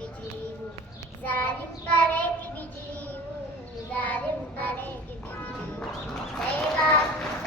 बिजली हूँ, जालिम पर एक बिजली हूँ, जालिम पर एक बिजली हूँ। सही बात